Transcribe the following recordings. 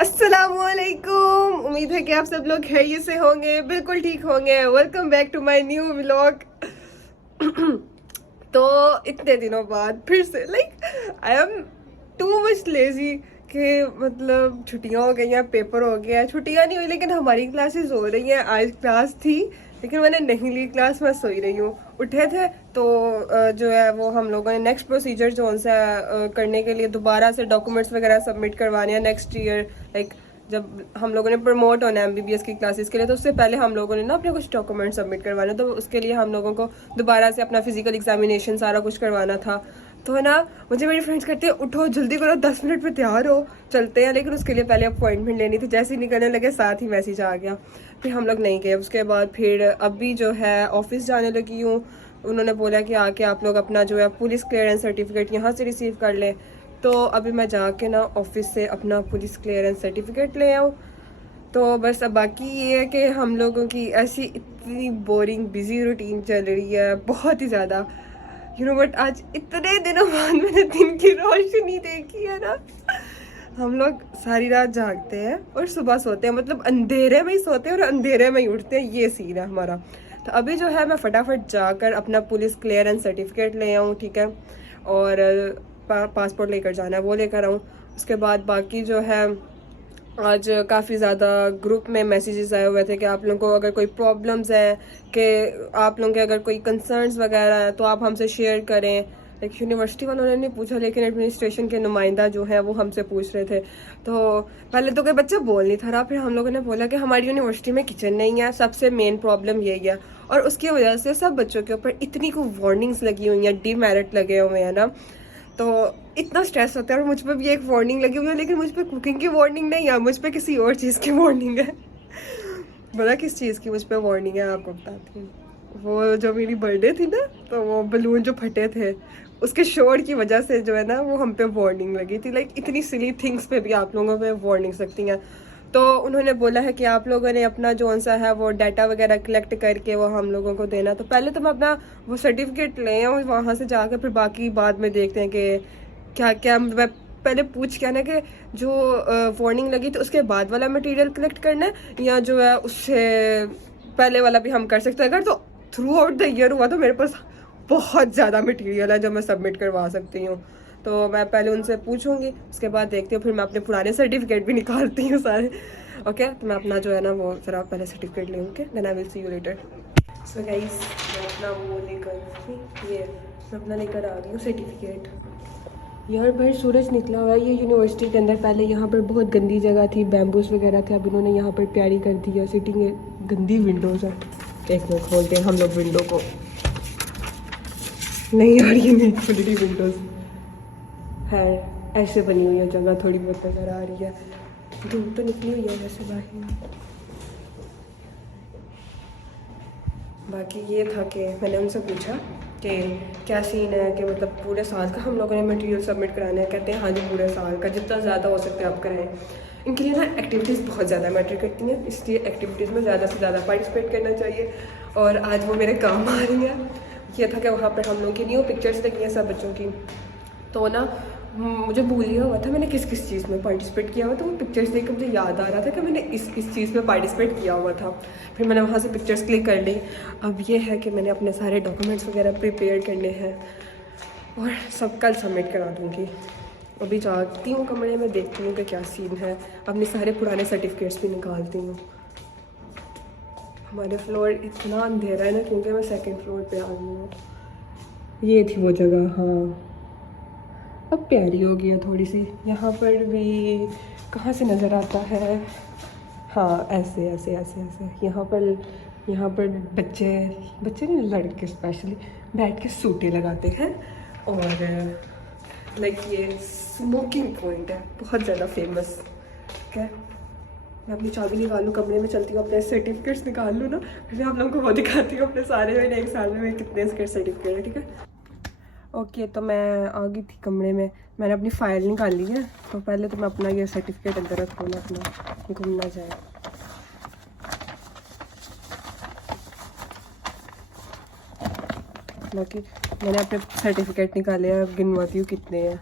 अस्सलामुअलैकुम। उम्मीद है कि आप सब लोग खैरियत से होंगे, बिल्कुल ठीक होंगे। Welcome back to my new vlog. तो इतने दिनों बाद फिर से I am too much lazy कि मतलब छुट्टियां हो गई हैं, पेपर हो गया। छुट्टियां नहीं हुई लेकिन हमारी क्लासेस हो रही हैं। आज क्लास थी लेकिन मैंने नहीं ली क्लास, मैं सोई रही हूँ। उठे थे तो जो है वो हम लोगों ने नेक्स्ट प्रोसीजर जो उनसे करने के लिए दोबारा से डॉक्यूमेंट्स वगैरह सबमिट करवाने हैं नेक्स्ट ईयर। जब हम लोगों ने प्रमोट होना है एमबीबीएस की क्लासेस के लिए, तो उससे पहले हम लोगों ने ना अपने कुछ डॉक्यूमेंट सबमिट करवाने, तो उसके लिए हम लोगों को दोबारा से अपना फिजिकल एग्जामिनेशन सारा कुछ करवाना था। तो है ना, मुझे मेरी फ्रेंड्स कहती है उठो जल्दी करो, 10 मिनट में तैयार हो, चलते हैं। लेकिन उसके लिए पहले अपॉइंटमेंट लेनी थी। जैसे ही निकलने लगे साथ ही मैसेज आ गया, फिर हम लोग नहीं गए। उसके बाद फिर अभी जो है ऑफिस जाने लगी हूँ। उन्होंने बोला कि आके आप लोग अपना जो है पुलिस क्लियरेंस सर्टिफिकेट यहाँ से रिसीव कर लें। तो अभी मैं जाके ना ऑफिस से अपना पुलिस क्लियरेंस सर्टिफिकेट ले आऊँ। तो बस अब बाकी ये है कि हम लोगों की ऐसी इतनी बोरिंग बिजी रूटीन चल रही है, बहुत ही ज़्यादा। बट आज इतने दिनों बाद मैंने दिन की रोशनी देखी है ना। हम लोग सारी रात जागते हैं और सुबह सोते हैं, मतलब अंधेरे में ही सोते हैं और अंधेरे में ही उठते हैं। ये सीन है हमारा। तो अभी जो है मैं फटाफट जाकर अपना पुलिस क्लियरेंस सर्टिफिकेट ले आऊँ, ठीक है। और पासपोर्ट लेकर जाना है, वो लेकर आऊँ। उसके बाद बाकी जो है आज काफ़ी ज़्यादा ग्रुप में मैसेजेस आए हुए थे कि आप लोगों को अगर कोई प्रॉब्लम्स हैं, कि आप लोगों के अगर कोई कंसर्न्स वगैरह हैं तो आप हमसे शेयर करें। यूनिवर्सिटी वालों ने नहीं पूछा लेकिन एडमिनिस्ट्रेशन के नुमाइंदा जो है वो हमसे पूछ रहे थे। तो पहले तो कोई बच्चा बोल नहीं था रहा, फिर हम लोगों ने बोला कि हमारी यूनिवर्सिटी में किचन नहीं है, सबसे मेन प्रॉब्लम यही है। और उसकी वजह से सब बच्चों के ऊपर इतनी को वार्निंग्स लगी हुई हैं, डीमेरिट लगे हुए हैं ना। तो इतना स्ट्रेस होता है। और मुझ पर भी एक वार्निंग लगी हुई है, लेकिन मुझ पर कुकिंग की वार्निंग नहीं है, मुझ पर किसी और चीज़ की वार्निंग है। बोला किस चीज़ की मुझ पर वार्निंग है, आपको बताती हूँ। वो जो मेरी बर्थडे थी ना, तो वो बलून जो फटे थे उसके शोर की वजह से जो है ना वो हम पे वार्निंग लगी थी। इतनी सिली थिंग्स पे भी आप लोगों पे वार्निंग्स लगती हैं। तो उन्होंने बोला है कि आप लोगों ने अपना जो सा है वो डाटा वगैरह कलेक्ट करके वो हम लोगों को देना। तो पहले तो मैं अपना वो सर्टिफिकेट ले आऊँ, वहाँ से जाकर फिर बाकी बाद में देखते हैं कि क्या क्या। मैं पहले पूछ के आना कि जो वार्निंग लगी तो उसके बाद वाला मटेरियल कलेक्ट करना है, या जो है उससे पहले वाला भी हम कर सकते हैं। अगर तो थ्रू आउट द ईयर हुआ तो मेरे पास बहुत ज़्यादा मटेरियल है जो मैं सबमिट करवा सकती हूँ। तो मैं पहले उनसे पूछूंगी, उसके बाद देखती हूँ, फिर मैं अपने पुराने सर्टिफिकेट भी निकालती हूँ सारे। ओके, तो मैं अपना जो है ना वो ज़रा पहले सर्टिफिकेट ले लूँ। Okay, then I will see you later. So guys, मैं अपना वो लेकर ये मैं अपना लेकर आ गई हूँ सर्टिफिकेट। यार भाई सूरज निकला हुआ है। ये यूनिवर्सिटी के अंदर पहले यहाँ पर बहुत गंदी जगह थी, बैम्बूस वगैरह थे, अब इन्होंने यहाँ पर प्यारी कर दी है। सिटिंग गंदी विंडोज़ है। एक मिनट खोलते हैं हम लोग विंडो को। नहीं यार, ये नहीं खुल रही विंडोज़ है, ऐसे बनी हुई है जगह, थोड़ी बहुत नज़र आ रही है। धूप तो निकली हुई है वैसे बाहर। बाकी ये था कि मैंने उनसे पूछा कि क्या सीन है, कि मतलब पूरे साल का हम लोगों ने मटेरियल सबमिट कराना है। कहते हैं हाँ जी, पूरे साल का जितना ज़्यादा हो सकता है आप कराएं। इनके लिए ना एक्टिविटीज़ बहुत ज़्यादा मैटर करती हैं, इसलिए एक्टिविटीज़ में ज़्यादा से ज़्यादा पार्टिसिपेट करना चाहिए। और आज वो मेरे काम आ रही है। ये था कि वहाँ पर हम लोग की न्यू पिक्चर्स लगी हैं सब बच्चों की। तो ना मुझे भूल गया हुआ था मैंने किस किस चीज़ में पार्टिसिपेट किया हुआ, तो वो पिक्चर्स देख कर मुझे याद आ रहा था कि मैंने इस चीज़ में पार्टिसिपेट किया हुआ था। फिर मैंने वहाँ से पिक्चर्स क्लिक कर ली। अब ये है कि मैंने अपने सारे डॉक्यूमेंट्स वगैरह प्रिपेयर करने हैं और सब कल सबमिट करा दूँगी। अभी जाती हूँ कमरे में, देखती हूँ कि क्या सीन है। अपने सारे पुराने सर्टिफिकेट्स भी निकालती हूँ। हमारे फ्लोर इतना अंधेरा है ना, क्योंकि मैं सेकेंड फ्लोर पर आ गई हूँ। ये थी वो जगह, हाँ अब प्यारी हो गई है थोड़ी सी। यहाँ पर भी कहाँ से नज़र आता है, हाँ ऐसे ऐसे ऐसे ऐसे। यहाँ पर बच्चे नहीं, लड़के स्पेशली बैठ के सूटे लगाते हैं। और ये स्मोकिंग पॉइंट है, बहुत ज़्यादा फेमस। क्या मैं अपनी चाबी निकाल लूँ, कमरे में चलती हूँ, अपने सर्टिफिकेट्स निकाल लूँ ना, फिर आप लोगों को वो दिखाती हूँ अपने सारे। मैंने एक साल में कितने सर्टिफिकेट है, ठीक है। ओके, तो मैं आ गई थी कमरे में, मैंने अपनी फ़ाइल निकाल ली है। तो पहले तो मैं अपना ये सर्टिफिकेट अंदर रखूँ ना, अपना गुम ना जाए। बाकी मैंने अपने सर्टिफिकेट निकाले हैं, अब गिनवाती हूँ कितने हैं।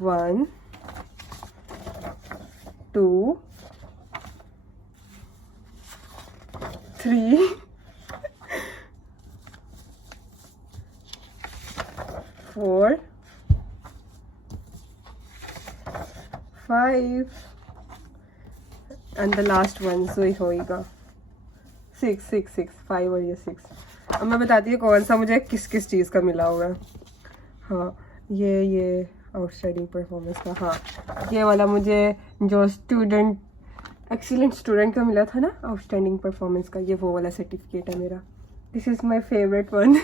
1 2 3 4 5 and the last one so ही होएगा 6 5 और ये 6। अब मैं बताती हूँ कौन सा मुझे किस किस चीज़ का मिला हुआ है। हाँ ये आउटस्टैंडिंग परफॉर्मेंस का, हाँ ये वाला मुझे जो एक्सीलेंट स्टूडेंट का मिला था ना आउटस्टैंडिंग परफॉर्मेंस का, ये वो वाला सर्टिफिकेट है मेरा। This is my favourite one.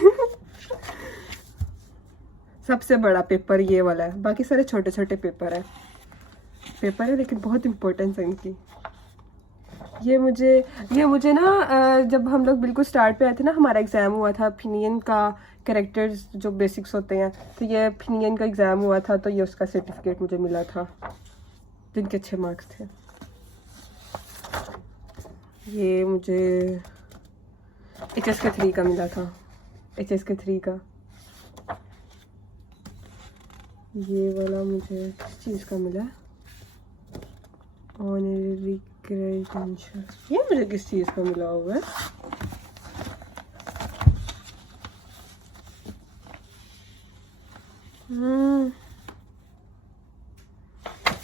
सबसे बड़ा पेपर ये वाला है, बाकी सारे छोटे छोटे पेपर है लेकिन बहुत इम्पोर्टेंस है इनकी। ये मुझे ना जब हम लोग बिल्कुल स्टार्ट पे आए थे ना, हमारा एग्ज़ाम हुआ था फिनियन का, कैरेक्टर्स जो बेसिक्स होते हैं, तो ये फिनियन का एग्ज़ाम हुआ था, तो ये उसका सर्टिफिकेट मुझे मिला था जिनके अच्छे मार्क्स थे। ये मुझे HSK 3 का मिला था, HSK 3 का। ये वाला मुझे किस चीज़ का मिला है, ऑनररी क्रेडेंशियल, ये मुझे किस चीज़ का मिला हुआ है।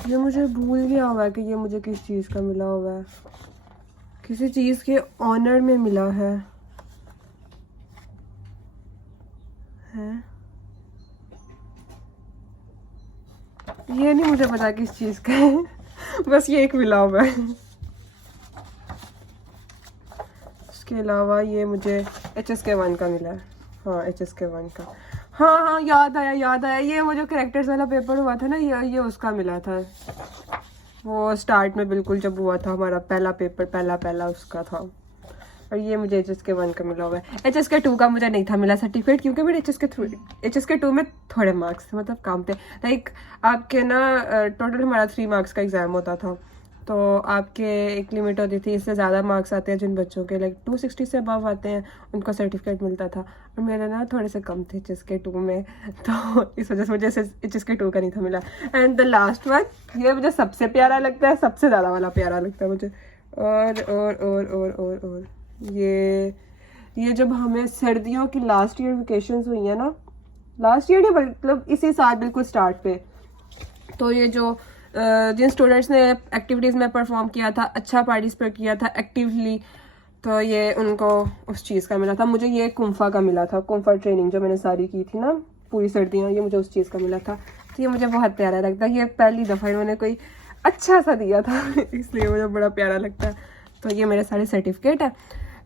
ये मुझे भूल गया हुआ है कि ये मुझे किस चीज़ का मिला हुआ है, किसी चीज़ के ऑनर में मिला है। ये नहीं मुझे पता किस चीज़ का है, बस ये एक मिला हुआ है। उसके अलावा ये मुझे HSK 1 का मिला है। हाँ HSK 1 का, हाँ याद आया, ये वो जो कैरेक्टर्स वाला पेपर हुआ था ना, ये उसका मिला था। वो स्टार्ट में बिल्कुल जब हुआ था हमारा पहला पेपर, पहला उसका था। और ये मुझे HSK 1 का मिला हुआ है। HSK 2 का मुझे नहीं था मिला सर्टिफिकेट, क्योंकि मेरे HSK 2 में थोड़े मार्क्स थे, मतलब कम थे। लाइक आपके ना टोटल हमारा 3 मार्क्स का एग्ज़ाम होता था, तो आपके एक लिमिट होती थी, इससे ज़्यादा मार्क्स आते हैं जिन बच्चों के लाइक 260 से अबव आते हैं उनको सर्टिफिकेट मिलता था, और मेरे ना थोड़े से कम थे HSK 2 में, तो इस वजह से मुझे HSK 2 का नहीं था मिला। एंड द लास्ट वन, ये मुझे सबसे प्यारा लगता है, सबसे ज़्यादा वाला प्यारा लगता है मुझे। और ये जब हमें सर्दियों की लास्ट ईयर वेकेशंस हुई है ना, लास्ट ईयर नहीं मतलब इसी साल बिल्कुल स्टार्ट पे, तो ये जो जिन स्टूडेंट्स ने एक्टिविटीज़ में परफॉर्म किया था, अच्छा पार्टिसिपेट किया था एक्टिवली, तो ये उनको उस चीज़ का मिला था। मुझे ये कुम्फा का मिला था, कुम्फा ट्रेनिंग जो मैंने सारी की थी ना पूरी सर्दियाँ, ये मुझे उस चीज़ का मिला था। तो ये मुझे बहुत प्यारा लगता है, ये पहली दफ़ा इन्होंने कोई अच्छा सा दिया था, इसलिए मुझे बड़ा प्यारा लगता है। तो ये मेरे सारे सर्टिफिकेट है।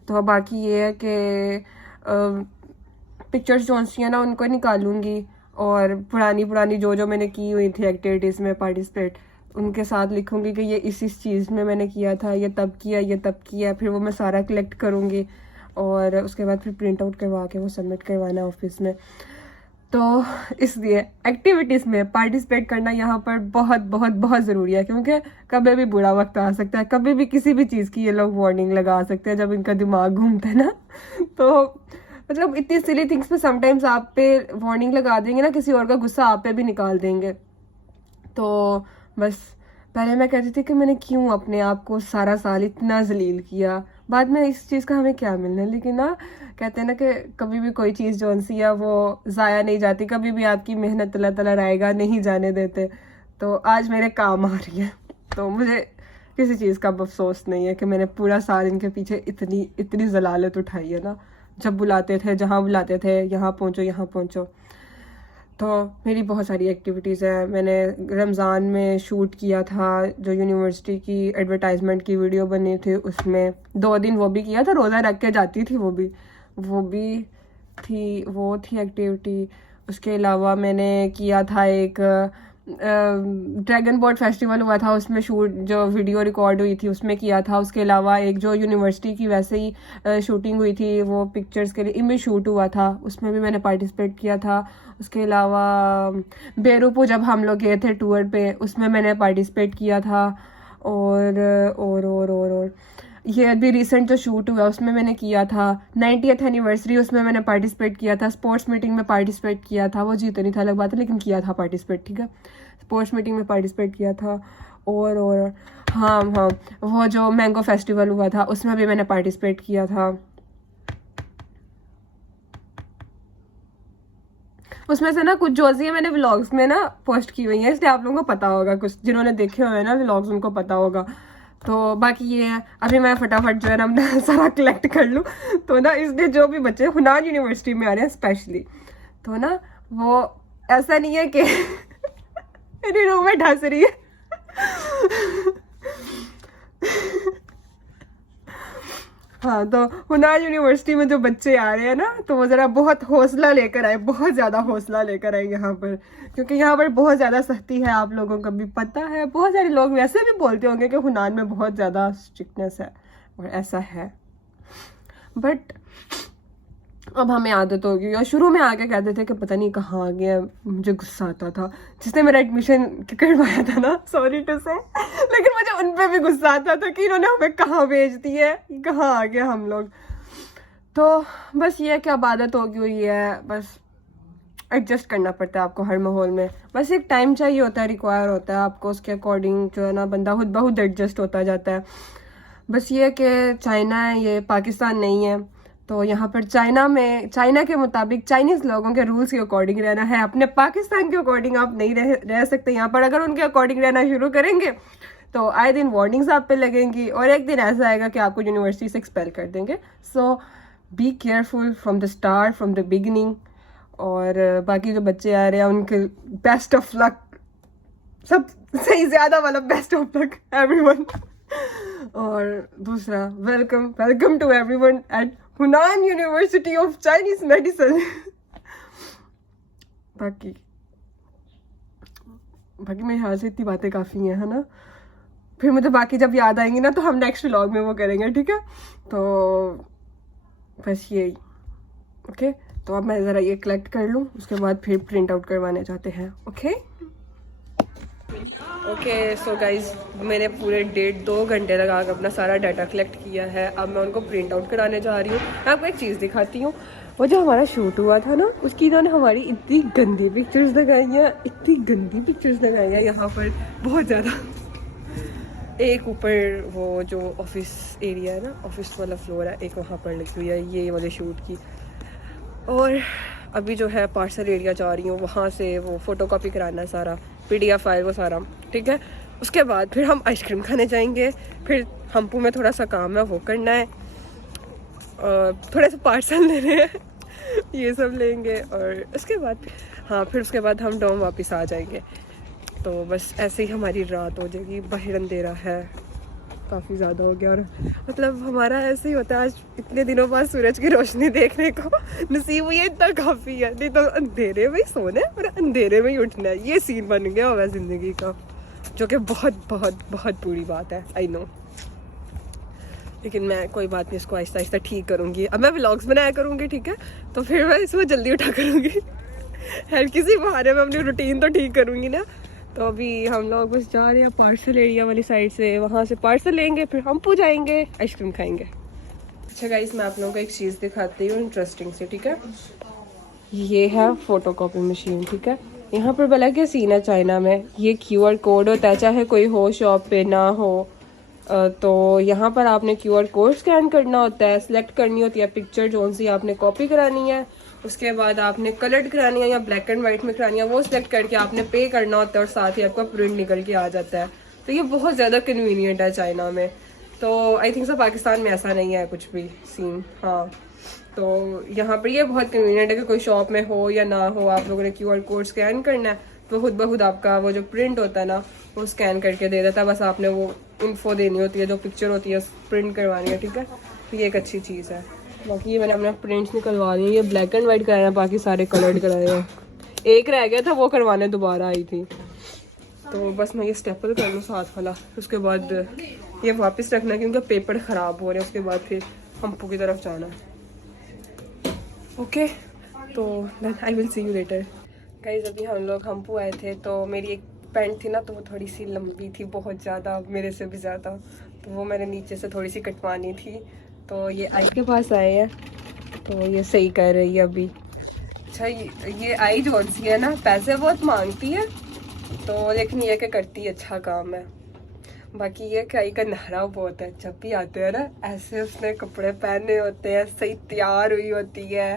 तो बाकी ये है कि पिक्चर्स जो सी है ना उनको निकालूंगी, और पुरानी जो मैंने की हुई थी एक्टिविटीज़ में पार्टिसिपेट, उनके साथ लिखूंगी कि ये इस चीज़ में मैंने किया था, ये तब किया, फिर वो मैं सारा कलेक्ट करूंगी, और उसके बाद फिर प्रिंट आउट करवा के वो सबमिट करवाना ऑफिस में। तो इसलिए एक्टिविटीज़ में पार्टिसिपेट करना यहाँ पर बहुत बहुत बहुत ज़रूरी है, क्योंकि कभी भी बुरा वक्त आ सकता है, कभी भी किसी भी चीज़ की ये लोग वार्निंग लगा सकते हैं जब इनका दिमाग घूमता है ना। तो मतलब इतनी सिली थिंग्स पे समटाइम्स आप पे वार्निंग लगा देंगे ना, किसी और का गुस्सा आप पे भी निकाल देंगे। तो बस पहले मैं कहती थी कि मैंने क्यों अपने आप को सारा साल इतना जलील किया, बाद में इस चीज़ का हमें क्या मिलना है। लेकिन ना कहते हैं ना कि कभी भी कोई चीज़ जो सी है वो ज़ाया नहीं जाती, कभी भी आपकी मेहनत अल्लाह ताला रहेगा, नहीं जाने देते। तो आज मेरे काम आ रही है, तो मुझे किसी चीज़ का अफसोस नहीं है कि मैंने पूरा साल इनके पीछे इतनी जलालत उठाई है ना। जब बुलाते थे, जहाँ बुलाते थे, यहाँ पहुँचो। तो मेरी बहुत सारी एक्टिविटीज़ है। मैंने रमज़ान में शूट किया था, जो यूनिवर्सिटी की एडवर्टाइजमेंट की वीडियो बनी थी, उसमें 2 दिन वो भी किया था, रोज़ा रख के जाती थी, वो भी थी एक्टिविटी। उसके अलावा मैंने किया था एक ड्रैगन बोट फेस्टिवल हुआ था, उसमें शूट जो वीडियो रिकॉर्ड हुई थी उसमें किया था। उसके अलावा एक जो यूनिवर्सिटी की वैसे ही शूटिंग हुई थी, वो पिक्चर्स के लिए इमेज शूट हुआ था, उसमें भी मैंने पार्टिसिपेट किया था। उसके अलावा बेरूपू जब हम लोग गए थे टूर पे, उसमें मैंने पार्टिसिपेट किया था। और ये अभी रिसेंट जो शूट हुआ उसमें मैंने किया था। 90th एनिवर्सरी, उसमें मैंने पार्टिसिपेट किया था। स्पोर्ट्स मीटिंग में पार्टिसिपेट किया था, वो जीत नहीं था अलग बात है, लेकिन किया था पार्टिसिपेट, ठीक है। स्पोर्ट्स मीटिंग में पार्टिसिपेट किया था। और हाँ हाँ, वो जो मैंगो फेस्टिवल हुआ था उसमें भी मैंने पार्टिसिपेट किया था। उसमें से ना कुछ जोजियाँ मैंने व्लॉग्स में ना पोस्ट की हुई है, इसलिए आप लोगों को पता होगा, कुछ जिन्होंने देखे हुए हैं ना व्लॉग्स उनको पता होगा। तो बाकी ये है, अभी मैं फटाफट जो है ना अपना सारा कलेक्ट कर लूँ। तो ना इसलिए जो भी बच्चे हुनान यूनिवर्सिटी में आ रहे हैं स्पेशली, तो ना वो ऐसा नहीं है कि मेरी रूम में ढस रही है। हाँ, तो हुनार यूनिवर्सिटी में जो बच्चे आ रहे हैं ना, तो वो ज़रा बहुत हौसला लेकर आए, बहुत ज़्यादा हौसला लेकर आए यहाँ पर, क्योंकि यहाँ पर बहुत ज़्यादा सख्ती है, आप लोगों को भी पता है। बहुत सारे लोग वैसे भी बोलते होंगे कि हुनार में बहुत ज़्यादा स्ट्रिक्टनेस है, और ऐसा है, बट अब हमें आदत हो गई। और शुरू में आके कहते थे कि पता नहीं कहाँ आ गया, मुझे गुस्सा आता था जिसने मेरा एडमिशन करवाया था ना, सॉरी टू से, लेकिन मुझे उन पे भी गुस्सा आता था कि इन्होंने हमें कहाँ भेज दी है, कहाँ आ गया हम लोग। तो बस ये कि अब आदत हो गई हुई है, बस एडजस्ट करना पड़ता है आपको हर माहौल में। बस एक टाइम चाहिए होता है, रिक्वायर होता है आपको, उसके अकॉर्डिंग जो है ना बंदा खुद ब खुद एडजस्ट होता जाता है। बस ये कि चाइना है, ये पाकिस्तान नहीं है, तो यहाँ पर चाइना के मुताबिक चाइनीज़ लोगों के रूल्स के अकॉर्डिंग रहना है, अपने पाकिस्तान के अकॉर्डिंग आप नहीं रह सकते यहाँ पर। अगर उनके अकॉर्डिंग रहना शुरू करेंगे तो आए दिन वार्निंग्स आप पे लगेंगी, और एक दिन ऐसा आएगा कि आपको यूनिवर्सिटी से एक्सपेल कर देंगे। So be careful from the start, from the beginning. और बाकी जो बच्चे आ रहे हैं उनके बेस्ट ऑफ लक, सब सही ज़्यादा वाला बेस्ट ऑफ लक एवरीवन। और दूसरा welcome to everyone at Hunan University of Chinese Medicine. बाकी मेरे ख्याल से इतनी बातें काफ़ी हैं, है ना। फिर मुझे बाकी जब याद आएंगी ना तो हम नेक्स्ट व्लॉग में वो करेंगे, ठीक है। तो बस यही, ओके। तो अब मैं ज़रा ये कलेक्ट कर लूँ, उसके बाद फिर प्रिंट आउट करवाने जाते हैं, ओके। सो गाइज, मैंने पूरे 1.5-2 घंटे लगा कर अपना सारा डाटा कलेक्ट किया है। अब मैं उनको प्रिंट आउट कराने जा रही हूँ। मैं आपको एक चीज़ दिखाती हूँ, वो जो हमारा शूट हुआ था ना, उसकी इन्होंने हमारी इतनी गंदी पिक्चर्स लगाई हैं, यहाँ पर बहुत ज़्यादा। एक ऊपर वो जो ऑफिस एरिया है ना, ऑफिस वाला फ्लोर है, एक वहाँ पर लगी हुई है ये वाले शूट की। और अभी जो है पार्सल एरिया जा रही हूँ, वहाँ से वो फोटोकॉपी कराना है सारा, PDF फाइल वो सारा, ठीक है। उसके बाद फिर हम आइसक्रीम खाने जाएंगे, फिर हम्पू में थोड़ा सा काम है वो करना है, थोड़े से पार्सल लेने हैं, ये सब लेंगे। और उसके बाद फिर उसके बाद हम डोम वापस आ जाएंगे। तो बस ऐसे ही हमारी रात हो जाएगी। बाहर अंधेरा है, काफ़ी ज़्यादा हो गया, और मतलब हमारा ऐसे ही होता है। आज इतने दिनों बाद सूरज की रोशनी देखने को नसीब हुई है, इतना काफ़ी है। नहीं तो अंधेरे में ही सोना है और अंधेरे में ही उठना है, ये सीन बन गया हुआ है ज़िंदगी का, जो कि बहुत बहुत बहुत बुरी बात है, आई नो। लेकिन मैं कोई बात नहीं, इसको आहिस्ता आहिस्ता ठीक करूँगी। अब मैं व्लॉग्स बनाया करूँगी, ठीक है, तो फिर मैं इसको जल्दी उठा करूँगी। हर किसी बहाने में अपनी रूटीन तो ठीक करूँगी ना। तो अभी हम लोग बस जा रहे हैं पार्सल एरिया वाली साइड से, वहाँ से पार्सल लेंगे, फिर हम पू जाएंगे, आइसक्रीम खाएंगे। अच्छा गाइस, मैं आप लोगों को एक चीज़ दिखाती हूँ इंटरेस्टिंग से, ठीक है। ये है फोटोकॉपी मशीन, ठीक है। यहाँ पर भला क्या सीन है चाइना में, ये QR कोड होता है, चाहे कोई हो शॉप पे ना हो, तो यहाँ पर आपने QR कोड स्कैन करना होता है, सिलेक्ट करनी होती है पिक्चर जो सी आपने कॉपी करानी है, उसके बाद आपने कलर्ड करानी है या ब्लैक एंड वाइट में करानी है, वो सिलेक्ट करके आपने पे करना होता है, और साथ ही आपका प्रिंट निकल के आ जाता है। तो ये बहुत ज़्यादा कन्वीनियंट है चाइना में। तो आई थिंक सो पाकिस्तान में ऐसा नहीं है कुछ भी सीन। हाँ, तो यहाँ पर ये बहुत कन्वीनियंट है कि कोई शॉप में हो या ना हो, आप लोगों ने QR कोड स्कैन करना है तो खुद ब खुद आपका वो जो प्रिंट होता है ना, वो स्कैन करके दे देता है। बस आपने वो इन्फो देनी होती है, जो पिक्चर होती है प्रिंट करवानी है, ठीक है। तो ये एक अच्छी चीज़ है। बाकी ये मैंने अपना प्रिंट्स निकलवा दिए, ये ब्लैक एंड वाइट कराया, बाकी सारे कलर्ड कराए हैं। एक रह गया था, वो करवाने दोबारा आई थी। तो बस मैं ये स्टेपल कर लूँ साथ वाला, उसके बाद ये वापस रखना क्योंकि पेपर ख़राब हो रहे हैं। उसके बाद फिर हम्पू की तरफ जाना है, ओके। तो then I will see you later. Guys, अभी हम लोग हम्पू आए थे, तो मेरी एक पैंट थी ना, तो वो थोड़ी सी लंबी थी, बहुत ज़्यादा, मेरे से भी ज़्यादा, तो वो मैंने नीचे से थोड़ी सी कटवानी थी। तो ये आई के पास आए हैं, तो ये सही कर रही है अभी। अच्छा, ये आई जो सी है ना, पैसे बहुत मांगती है, तो लेकिन ये कि करती अच्छा काम है। बाकी ये कि आई का नखरा बहुत है, जब भी आते हैं ना ऐसे उसने कपड़े पहने होते हैं, सही तैयार हुई होती है।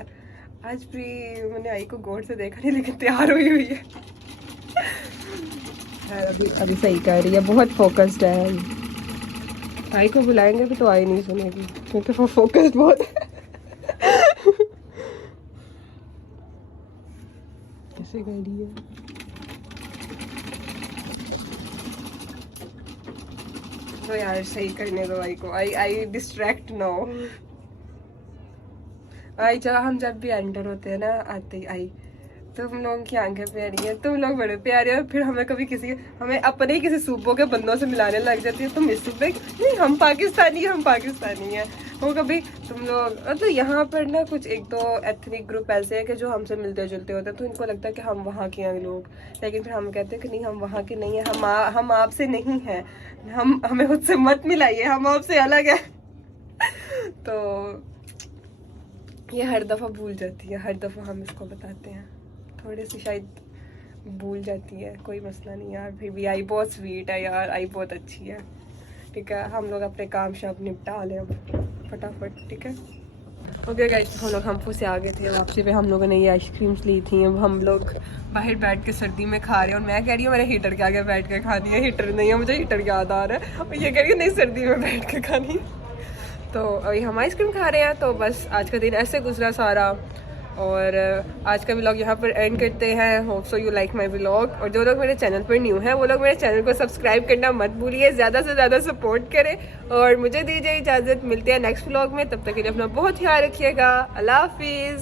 आज भी मैंने आई को गौर से देखा नहीं लेकिन तैयार हुई हुई है। अभी सही कर रही है, बहुत फोकस्ड है। आई को बुलाएंगे भी तो आई नहीं सुनेगी क्योंकि वो फोकस्ड बहुत है। कैसे कर रही है? तो यार सही करने दो आई को। आई डिस्ट्रैक्ट ना हो। आई जब भी एंटर होते हैं ना, आते ही आई तुम लोगों की आंखें प्यारी है, तुम लोग बड़े प्यारे हो। फिर हमें कभी हमें अपने ही किसी सूबों के बंदों से मिलाने लग जाती है। तुम इस सूबे नहीं, हम पाकिस्तानी हैं। वो कभी तुम लोग मतलब यहाँ पर ना कुछ एक दो एथनिक ग्रुप ऐसे है कि जो हमसे मिलते जुलते होते हैं, तो इनको लगता है कि हम वहाँ के हैं लोग। लेकिन फिर हम कहते हैं कि नहीं, हम वहाँ के नहीं है, हम आपसे नहीं हैं, हमें उससे मत मिलाइए, हम आपसे अलग है। तो ये हर दफ़ा भूल जाती है, हर दफ़ा हम इसको बताते हैं, थोड़ी सी शायद भूल जाती है। कोई मसला नहीं यार, फिर भी आई बहुत स्वीट है यार, आई बहुत अच्छी है। ठीक है, हम लोग अपने काम शाम निपटा लें अब फटाफट। ठीक है, ओके गाइस, हम लोग हमको से आ गए थे। वापसी पे हम लोगों ने ये आइसक्रीम्स ली थी। अब हम लोग बाहर बैठ के सर्दी में खा रहे हैं और मैं कह रही हूँ मेरे हीटर के आगे बैठ के खानी है। हीटर नहीं है, मुझे हीटर याद आ रहा है और ये कह रही है नहीं सर्दी में बैठ के खानी। तो अभी हम आइसक्रीम खा रहे हैं। तो बस आज का दिन ऐसे गुजरा सारा, और आज का व्लॉग यहाँ पर एंड करते हैं। Hope so you like my vlog. और जो लोग मेरे चैनल पर न्यू हैं वो लोग मेरे चैनल को सब्सक्राइब करना मत भूलिए, ज़्यादा से ज़्यादा सपोर्ट करें। और मुझे दीजिए इजाज़त, मिलते हैं नेक्स्ट व्लॉग में। तब तक के लिए अपना बहुत ख्याल रखिएगा। अल्लाह हाफिज़।